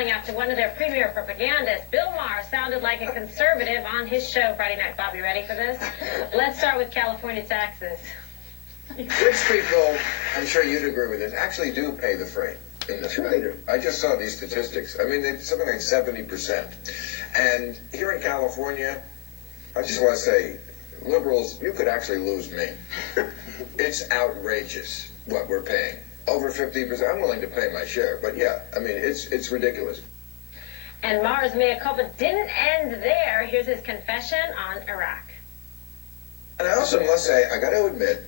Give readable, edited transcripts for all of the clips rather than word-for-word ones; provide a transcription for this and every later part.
smiling after one of their premier propagandists, Bill Maher, sounded like a conservative on his show Friday night. Bob, you ready for this? Let's start with California taxes. Rich people, I'm sure you'd agree with this, actually do pay the freight in this country. I just saw these statistics. I mean, it's something like 70%. And here in California, I just want to say, liberals, you could actually lose me. It's outrageous what we're paying. Over 50%. I'm willing to pay my share, but yeah, I mean, it's ridiculous. And Maher's mea culpa didn't end there. Here's his confession on Iraq. And I also must say, I got to admit,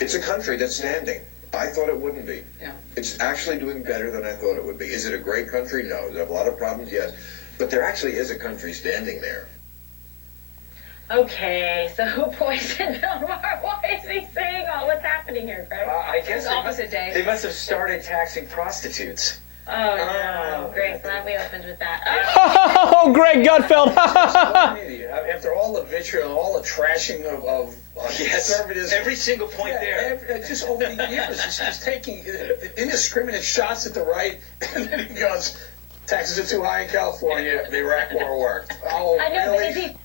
it's a country that's standing. I thought it wouldn't be. Yeah. It's actually doing better than I thought it would be. Is it a great country? No. Does it have a lot of problems? Yes. But there actually is a country standing there. Okay, so who poisoned Bill Maher? Why is he saying all what's happening here, Greg? I guess opposite day. They must have started taxing prostitutes. Oh, no. Greg, glad we opened with that. Oh, Greg Gutfeld. After all the vitriol, all the trashing of conservatives. Every single point there. Just over the years, he's taking indiscriminate shots at the right, and then he goes, taxes are too high in California, the Iraq war worked. Oh, I know, really? but is he...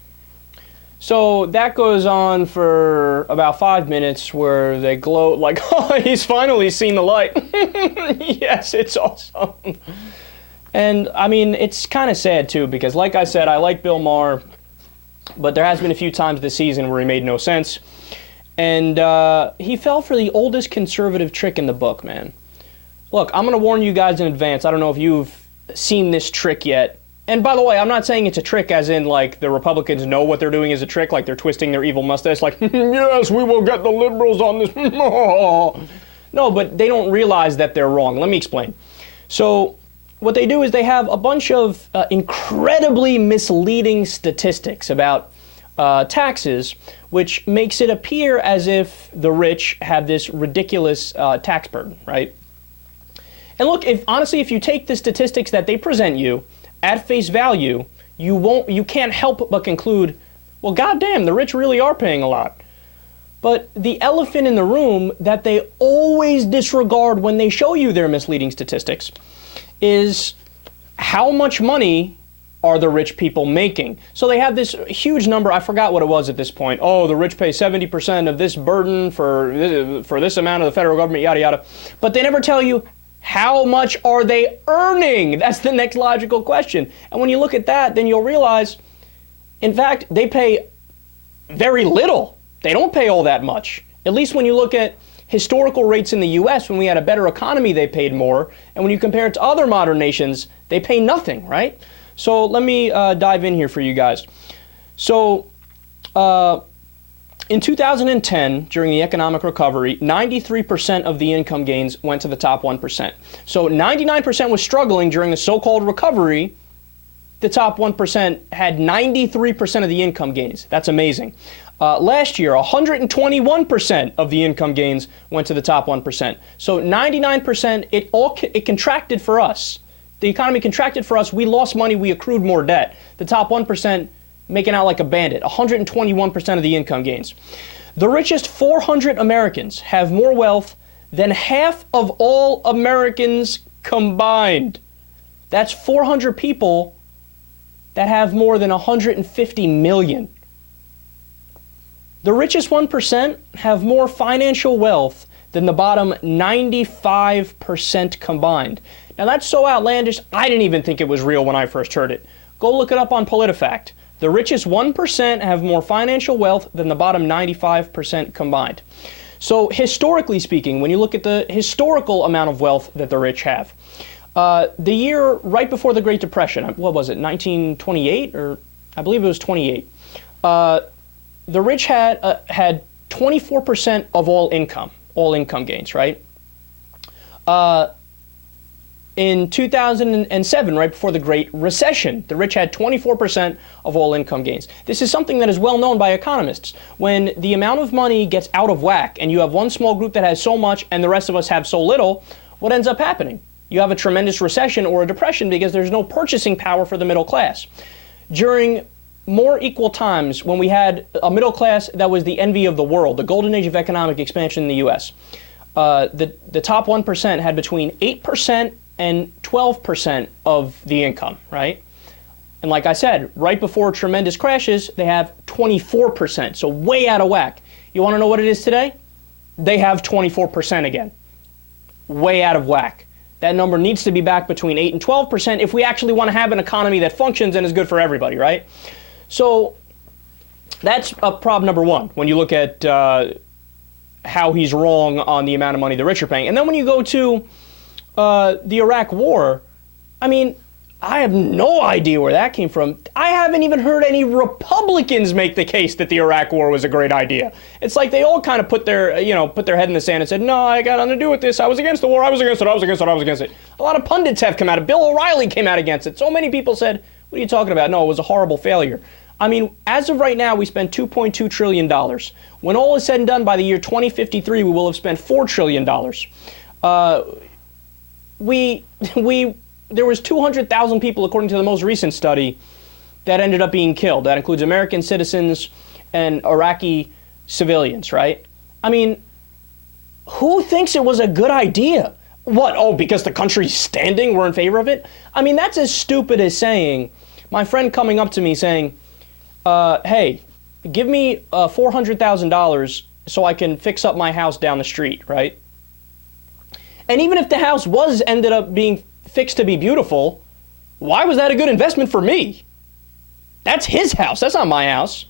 So that goes on for about 5 minutes where they gloat like, oh, he's finally seen the light. Yes, it's awesome. And, I mean, it's kind of sad, too, because, like I said, I like Bill Maher, but there has been a few times this season where he made no sense. And he fell for the oldest conservative trick in the book, man. Look, I'm going to warn you guys in advance. I don't know if you've seen this trick yet. And by the way, I'm not saying it's a trick as in, like, the Republicans know what they're doing is a trick, like they're twisting their evil mustache, like, yes, we will get the liberals on this. No, but they don't realize that they're wrong. Let me explain. So what they do is they have a bunch of incredibly misleading statistics about taxes, which makes it appear as if the rich have this ridiculous tax burden, right? And look, honestly, if you take the statistics that they present you at face value, you can't help but conclude, well, goddamn, the rich really are paying a lot. But the elephant in the room that they always disregard when they show you their misleading statistics is how much money are the rich people making. So they have this huge number, I forgot what it was at this point. Oh, the rich pay 70% of this burden for this amount of the federal government, yada, yada. But they never tell you, how much are they earning? That's the next logical question. And when you look at that, then you'll realize, in fact, they pay very little. They don't pay all that much. At least when you look at historical rates in the U.S., when we had a better economy, they paid more. And when you compare it to other modern nations, they pay nothing, right? So let me dive in here for you guys. So in 2010, during the economic recovery, 93% of the income gains went to the top 1%. So 99% was struggling during the so-called recovery. The top 1% had 93% of the income gains. That's amazing. Last year, 121% of the income gains went to the top 1%. So 99%, it contracted for us. The economy contracted for us. We lost money. We accrued more debt. The top 1% making out like a bandit, 121% of the income gains. The richest 400 Americans have more wealth than half of all Americans combined. That's 400 people that have more than 150 million. The richest 1% have more financial wealth than the bottom 95% combined. Now that's so outlandish, I didn't even think it was real when I first heard it. Go look it up on PolitiFact. The richest 1% have more financial wealth than the bottom 95% combined. So historically speaking, when you look at the historical amount of wealth that the rich have, the year right before the Great Depression, what was it, 1928? Or I believe it was 28. The rich had 24% of all income gains, right? In 2007, right before the Great Recession, the rich had 24% of all income gains. This is something that is well known by economists. When the amount of money gets out of whack and you have one small group that has so much and the rest of us have so little, what ends up happening? You have a tremendous recession or a depression because there's no purchasing power for the middle class. During more equal times, when we had a middle class that was the envy of the world, the golden age of economic expansion in the U.S., the top 1% had between 8% and 12% of the income, right? And like I said, right before tremendous crashes, they have 24%, so way out of whack. You want to know what it is today? They have 24% again. Way out of whack. That number needs to be back between 8 and 12% if we actually want to have an economy that functions and is good for everybody, right? So that's problem number one when you look at how he's wrong on the amount of money the rich are paying. And then when you go to the Iraq war, I mean, I have no idea where that came from. I haven't even heard any Republicans make the case that the Iraq war was a great idea. It's like they all kind of put their head in the sand and said, no, I got nothing to do with this. I was against the war. I was against it. I was against it. I was against it. A lot of pundits have come out. Bill O'Reilly came out against it. So many people said, what are you talking about? No, it was a horrible failure. I mean, as of right now, we spend $2.2 trillion. When all is said and done by the year 2053, we will have spent $4 trillion. There was 200,000 people, according to the most recent study, that ended up being killed. That includes American citizens and Iraqi civilians, right? I mean, who thinks it was a good idea? What, oh, because the country's standing, we're in favor of it? I mean, that's as stupid as saying, my friend coming up to me saying, hey, give me $400,000 so I can fix up my house down the street, right? And even if the house ended up being fixed to be beautiful, why was that a good investment for me? That's his house. That's not my house.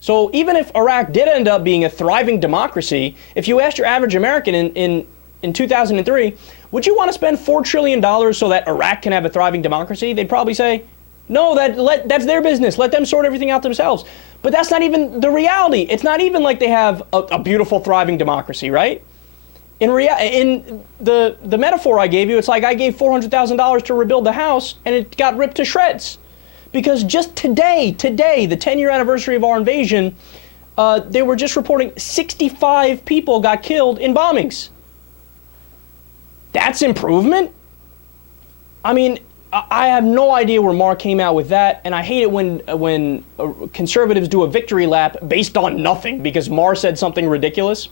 So even if Iraq did end up being a thriving democracy, if you asked your average American in 2003, would you want to spend $4 trillion so that Iraq can have a thriving democracy? They'd probably say, no, that's their business. Let them sort everything out themselves. But that's not even the reality. It's not even like they have a beautiful, thriving democracy, right? In the metaphor I gave you, it's like I gave $400,000 to rebuild the house, and it got ripped to shreds. Because just today, the 10-year anniversary of our invasion, they were just reporting 65 people got killed in bombings. That's improvement? I mean, I have no idea where Maher came out with that, and I hate it when conservatives do a victory lap based on nothing because Maher said something ridiculous.